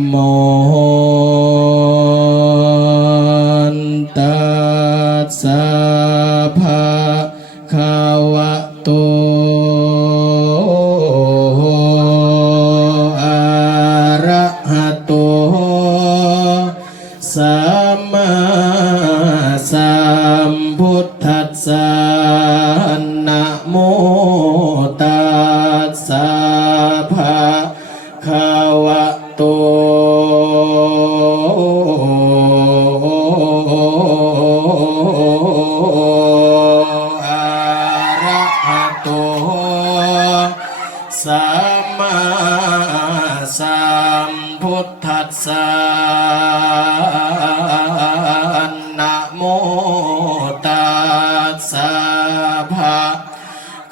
โม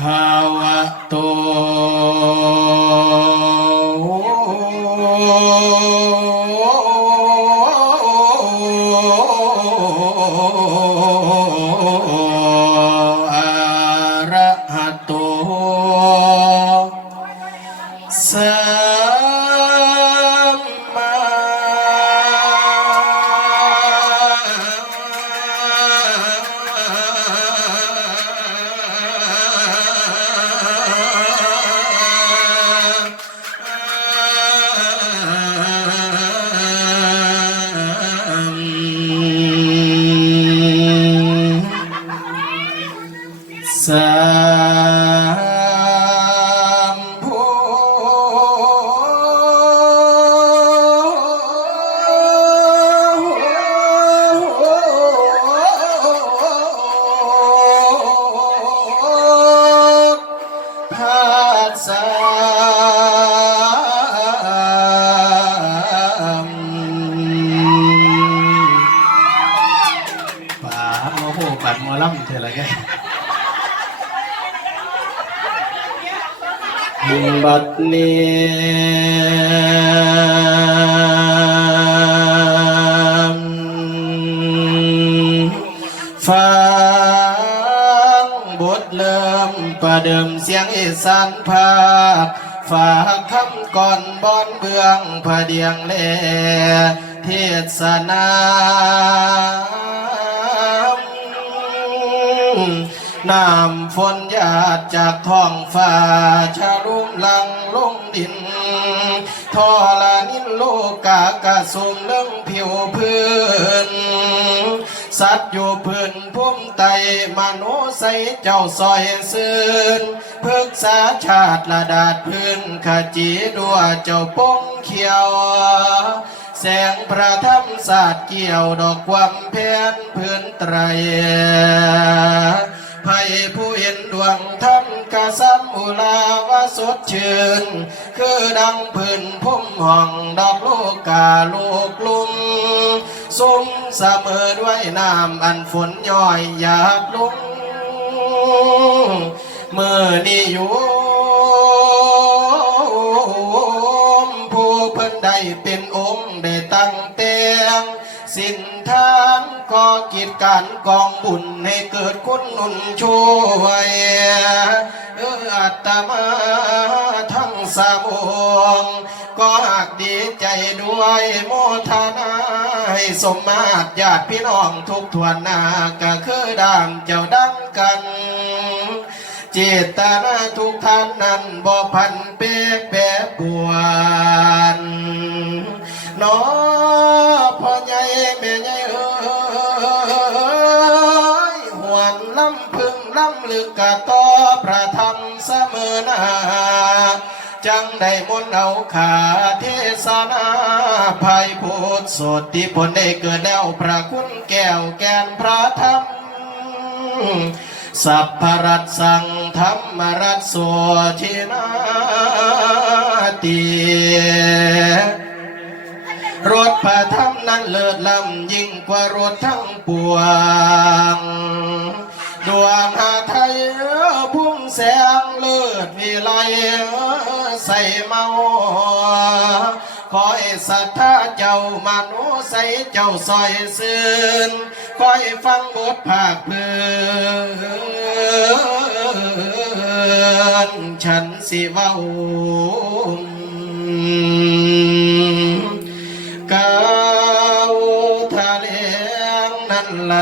คะวะโต บัดนี้ฟังบทเริ่มประเดิมเสียงอีสานภาคฝากคำก่อนบอนเบื้องพระเดียงเลเทศนา น้ำฝนหยาดจากท้องฟ้าชะลุ่มลังลงดินทอละนินโลกากะสุมเรื่องผิวพื้น สัตว์อยู่พื้นพุ่มไตมนุษย์ใสเจ้าซอยซื่นพึกษาชาติละดาดพื้นขจีดัวเจ้าป้องเขียวแสงพระธรรมศาสตร์เกี่ยวดอกความเพียนพื้นไตร ให้ผู้เห็นดวงธรรมกะสัมมุลาวาสดชื่น คือดังพื้นพุ่มห้องดอกลูกกาลูกลุมสุมเสมอด้วยน้ำอันฝนย่อยหยาบลุงเมื่อนี้อยู่ผู้เพิ่นได้เป็น สินทานก็กิจการกองบุญให้เกิดคุณนุนช่วยเอออัตมาทั้งสามองก็หากดีใจด้วยโมทนาให้สมมาตรญาติพี่น้องทุกทวนหน้าก็คือดามเจ้าดังกันเจตนาทุกท่านนั้นบ่พันเปแปรปวน น้อพ่อใหญ่แม่ใหญ่เอ้ยหวนลำพึงลำลึกกะต่อพระธรรมเสมอนาจังได้มนเอาขาเทศนาภัยพูดสดที่ผลได้เกิดแล้วพระคุณแก้วแกนพระธรรมสัพพรัตสังธรรมรัตโสชินาติ รถพระธรรมนั้นเลิศล้ำยิ่งกว่ารถทั้งปวง ดวงหาไทยพุ่งแสงเลิศวิไลใส่เมาขอให้ศรัทธาเจ้ามานุใส่เจ้าซอยซื่นคอยฟังบทภาคเพื่อนฉันสิเว้า ล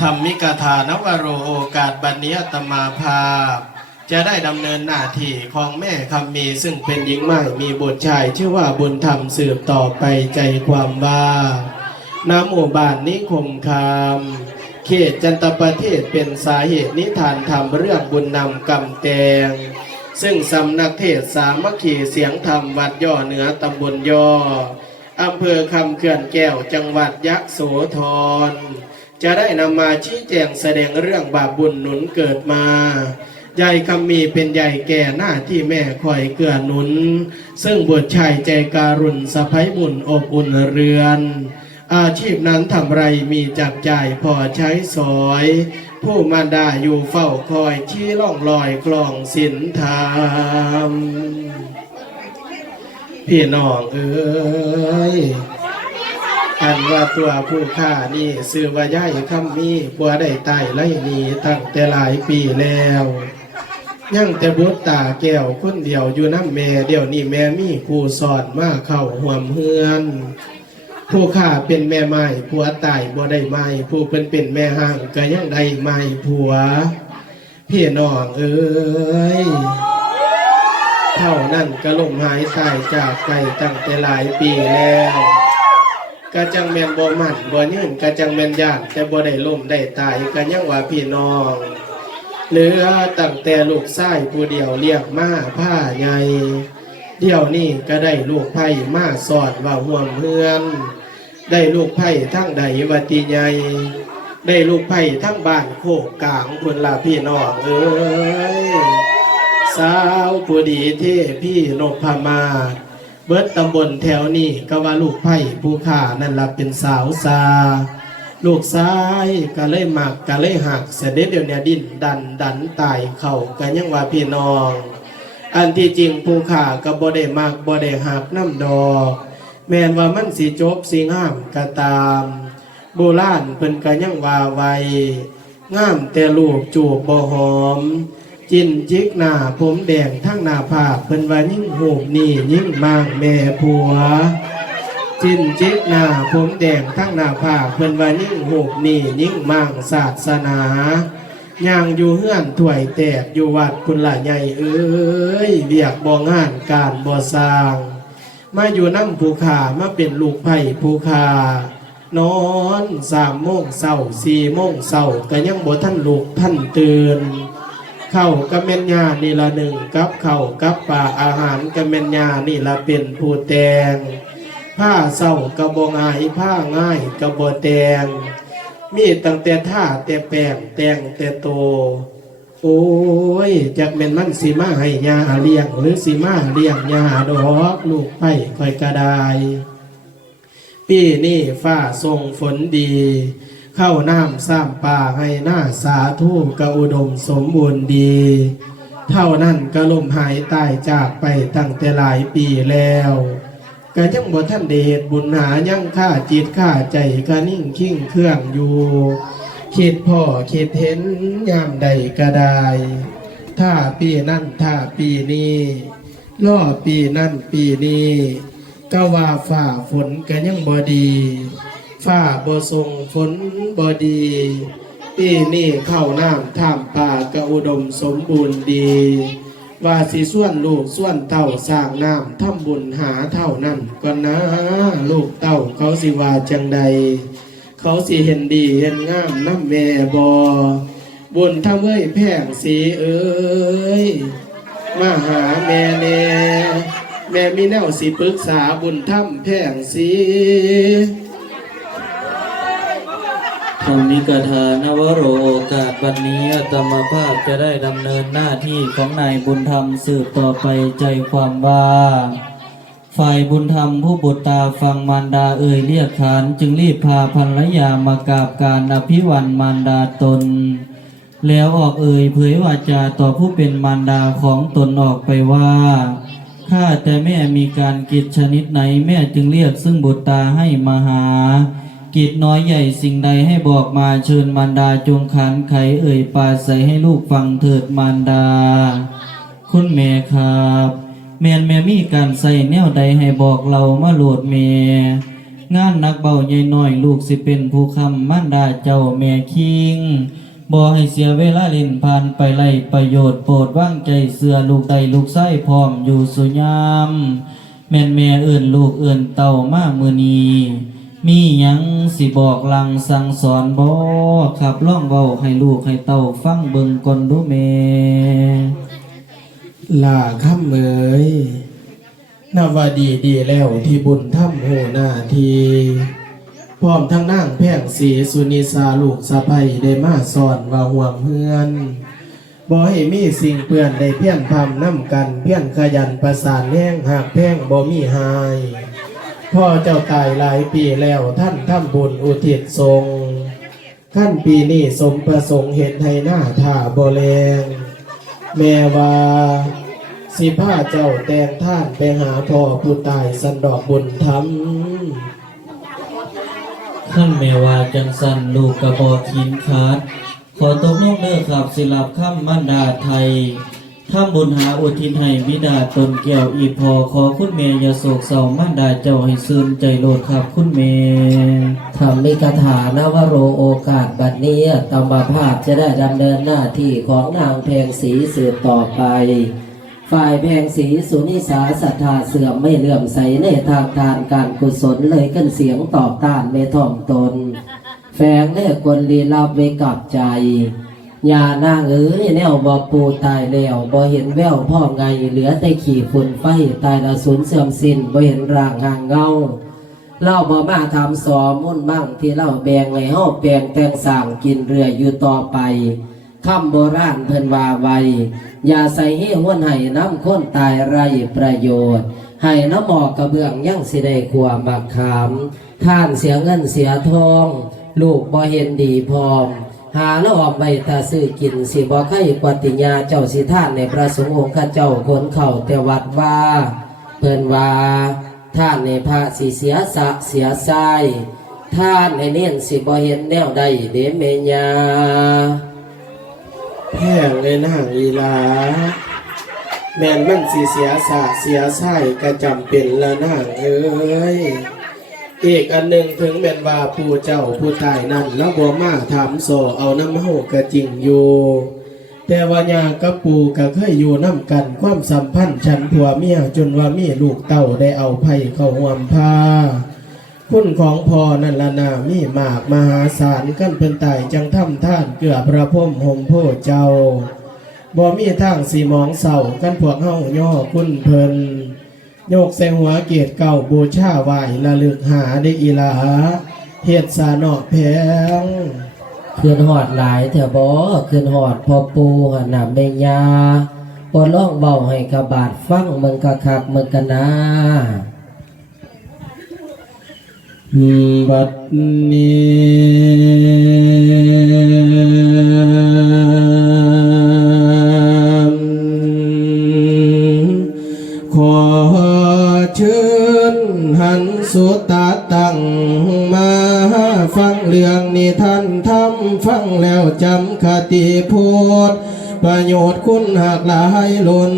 ธรรมิกถานวโรโอกาสบันเนียตมาภาพ จะได้ดำเนินหน้าที่ของแม่คำมีซึ่งเป็นหญิงใหม่มีบุตรชาย ชื่อว่าบุญธรรมสืบต่อไปใจความว่าน้ำหมู่บ้านนิคมคำเขตจันตประเทศเป็นสาเหตุนิทานธรรมเรื่องบุญนำกำแตง ซึ่งสำนักเทศสามัคคีเสียงธรรมวัดย่อเหนือตำบลย่ออำเภอคำเขื่อนแก้วจังหวัดยะโสธร จะได้นำมาชี้แจงแสดงเรื่องบาปบุญหนุนเกิดมายายคำมีเป็นใหญ่แก่หน้าที่แม่คอยเกื้อหนุน ซึ่งบุตรชายใจการุณสะพ้ยบุญอบอุ่นเรือน อาชีพนั้นทำไรมีจับจ่ายพอใช้สอย ผู้มารดาอยู่เฝ้าคอยชี้ล่องลอยคลองสินธรรมพี่น้องเอ้ย อันว่าตัวผู้ฆ่านี่ซื้อว่าย่ายคำมีผัวได้ตายไล่นีตั้งแต่หลายปีแล้วยังแต่บุตรตาแก้วคนเดียวอยู่น้ำแม่เดี๋ยวนี้แม่มีครูสอนมาเข้าห่วมเฮือน ผู้ข้าเป็นแม่ไม้ผัวตายบ่ได้ไม้ผู้เป็นเป็นแม่ห่างก็ยังได้ไม้ผัวพี่น้องเอ้ยเท่านั้นก็ลมหายตายจากไปตั้งแต่หลายปีแล้ว กะจังแมนบ่มันบ่ยืนกะจังแมนย่านแต่บ่ได้ล่มได้ตายก็ยังว่าพี่น้องเหลือตั้งแต่ลูกชายผู้เดียวเรียกมาผ้าใหญ่เดี๋ยวนี้ก็ได้ลูกไผ่มาสอดว่าห่วมเฮือน ได้ลูกไผ่ทั้งใดวัติใหญ่ได้ลูกไผ่ทั้งบ้านโคกกลางพุ่นละพี่น้องเอ้ยสาวผู้ดีเท่พี่นพมาศ บิดตำบลแถวนี้ก็ว่าลูกไผ่ผู้ข่านั่นละเป็นสาวซา ลูกซ้ายก็เลยหมักก็เลยหักเสด็จเดี๋ยวนี้ดิ้นดันดันตายเข่ากันยังว่าพี่น้อง อันที่จริงผู้ข่าก็บ่ได้มักบ่ได้หักน้ำดอก แม่นว่ามันสิจบสิงามก็ตาม โบราณเพิ่นก็ยังว่าไว้งามแต่ลูกจูบบ่หอม จินจิกหน้าผมแดงทั้งหน้าผากเพิ่นว่ายิ่งโหบนี่ยิ่งมางแม่ผัว จินจิกหน้าผมแดงทั้งหน้าผากเพิ่นว่ายิ่งโหบนี่ยิ่งมางศาสนาย่างอยู่เฮือนถ้วยแตกอยู่วัดคุณละใหญ่เอ้ยเวียกบ่งานการบ่สร้าง มาอยู่น้ำภูขามาเป็นลูกไผ่ภูขานอนสามโมงเศร้าสี่โมงเศร้าก็ยังบ่ท่านลูกท่านตื่น เข้ากับแม่นยานี่ละหนึ่งกับเข้ากับป่าอาหารกับแม่นยานี่ละเป็นผู้แตงผ้าเศร้ากระบงายผ้าง่ายกระบแตงมีตั้งแต่ท่าแต่แป้งแต่งแต่โต โอ้ยจากแม่นมันสีมาให้ยาเลี้ยง หรือสีมาเลี้ยงยาดอกลูกไปคอยกระไดปีนี้ฟ้าทรงฝนดี เข้าน้ำซ้ำป่าให้หน้าสาธุกะอุดมสมบูรณ์ดี เท่านั้นก็ลมหายตายจากไปตั้งแต่หลายปีแล้วก็ยังบ่ท่านเดชบุญหายังค่าจิตค่าใจก็นิ่งขิ้งเครื่องอยู่คิดพ่อคิดเห็นยามใดก็ได้ถ้าปีนั่นถ้าปีนี้ล่อปีนั่นปีนี้ก็ว่าฝ่าฝนก็ยังบ่ดี ฝ่าบ่ทรงฝนบ่ดีปีนี้เข้าน้ำท่ามป่าก็อุดมสมบูรณ์ดี ว่าสิส่วนลูกส่วนเต่าสร้างน้ำทำบุญหาเท่านั้นก็นะ ลูกเต่าเขาสิว่าจังใด เขาสิเห็นดีเห็นงามน้ำแม่บอบุญทำเอ้ยแพงสีเอ้ยมาหาแม่แน่แม่มีแนวสิปรึกษาบุญทำแพงสี ธรรมิกถานวโรโอกาสวันนี้อาตมาภาพจะได้ดำเนินหน้าที่ของนายบุญธรรมสืบต่อไปใจความว่าฝ่ายบุญธรรมผู้บุตรตาฟังมารดาเอ่ยเรียกขานจึงรีบพาภรรยามากราบการอภิวันมารดาตน แล้วออกเอ่ยเผยวาจาต่อผู้เป็นมารดาของตนออกไปว่าข้าแต่แม่มีการกิจชนิดไหนแม่จึงเรียกซึ่งบุตรตาให้มาหา กิจน้อยใหญ่สิ่งใดให้บอกมาเชิญมารดาจงขันไขเอ่ยปาใส่ให้ลูกฟังเถิดมารดา คุณแม่ครับแม่นแม่มีการใส่แนวใดให้บอกเรามาโหลดแม่งานนักเบาใหญ่น้อยลูกสิเป็นผู้คำมารดาเจ้าแม่คิงบ่ให้เสียเวลาเล่นผ่านไปไล่ประโยชน์โปรดว่างใจเสือลูกใดลูกไส้พร้อมอยู่สุยาม แม่นแม่เอื่นลูกเอื่นเต่ามามือนี มีหยังสิบอกลังสั่งสอนบ่ขับล่องเว้าให้ลูกให้เต่าฟังเบิ่งก่อนดูแม่ลาค่ำเอ๋ยนาวาดีดีแล้วที่บุญถ้ำโหหน้าทีพร้อมทั้งนั่งแพ่งสีสุนิสาลูกสะใภ้ได้มาสอนว่าห่วมเฮือนบ่ให้มีสิ่งเปื้อนได้เพี้ยนพำน้ำกันเพี้ยนขยันประสานแห้งหากแพงบ่มีหาย พ่อเจ้าตายหลายปีแล้วท่านทำบุญอุทิศทรงขั้นปีนี้สมประสงค์เห็นให้หน้าท่าบ่แลงแม่ว่าสิผ้าเจ้าแต่งท่านไปหาพ่อผู้ตายสันดอกบุญธรรมขั้นแม่ว่าจังสันลูกกระบอกขินขาดขอตกลงเด้อครับสิลับข้ามมันดาไทย ถ้าบุญหาอุทิศให้บิดาตนแก้วอีพอขอคุณเมย์อย่าโศกเศร้ามันดาเจ้าให้ซึมใจโลดครับคุณเมย์ธรรมิกถานวโรโอกาสบัดนี้ตมภาพจะได้ดำเนินหน้าที่ของนางแพงศรีสืบต่อไป ฝ่ายแพงศรีสุนิสาศรัทธาเสื่อมไม่เลื่อมใสในทางทานการกุศลเลยขึ้นเสียงตอบต้านไม่ถ่อมตน แฝงเล่กลลีลับไว้กับใจ ย่านางเอ๋ยแนวบ่ปูตายแล้วบ่เห็นแววพ่อไงเหลือแต่ขี่ฝุ่นไฟตายละสูญเสื่อมสิ้นบ่เห็นร่างห่างเงาเล่าบ่มาทำสอมุ่นบ้างที่เล่าแบ่งห้เฮาแบ่งแต่งสร้างกินเรืออยู่ต่อไปคำโบราณเพิ่นว่าไว้อย่าใส่ให้ห้วนให้น้ำข้นตายไรประโยชน์ ให้น้ำหมอกกระเบื้องยังสิได้ขวบักขามท่านเสียเงินเสียทอง ลูกบ่เห็นดีพร้อม หาล้วออมใบตาซื้อกินสิบ่ไข่กวติญาเจ้าสิท่านในพระสงฆ์องค์ข้าเจ้าคนเข่าแต่วัดว่าเพิ่นว่าท่านในพระสิเสียสะเสียทรายท่านในเนียนสิบ่เห็นแนวใดเดเมญาแพงเลยนางลีลา แมนมันสิเสียสาเสียไส้ก็จำเป็นละนางเอ้ย อีกอันหนึ่งถึงแม่นว่าผู้เจ้าผู้ตายนั่นแล้วบ่มาถามโซเอาน้ำเฮาก็จริงอยู่ แต่ว่ายากับปูก็เคยอยู่น้ำกันความสัมพันธ์ฉันผัวเมียจนว่ามีลูกเต่าได้เอาไผ่เข้าห่วมผ้าคุณของพ่อนั่นละนามีมากมหาศาลกันเป็นตายจังทำท่านเกือบพระพรหมหโพเจ้าบ่มีทางสีมองเศร้ากันพวกเฮาย่อคุณเพิ่น โยกใส่หัวเกียรติเก่าบูชาไหวละลึกหาได้อีหลาเฮ็ดสาเนาะแพงคืนหอดหลายเถอะบ่คืนหอดพอปูหันน่ะเมญาบ่ล่องเบาให้กระบาดฟังมึงกะคักมึงกะนาบัดนี้ ติพูดประโยชน์คุณหากหลายล้น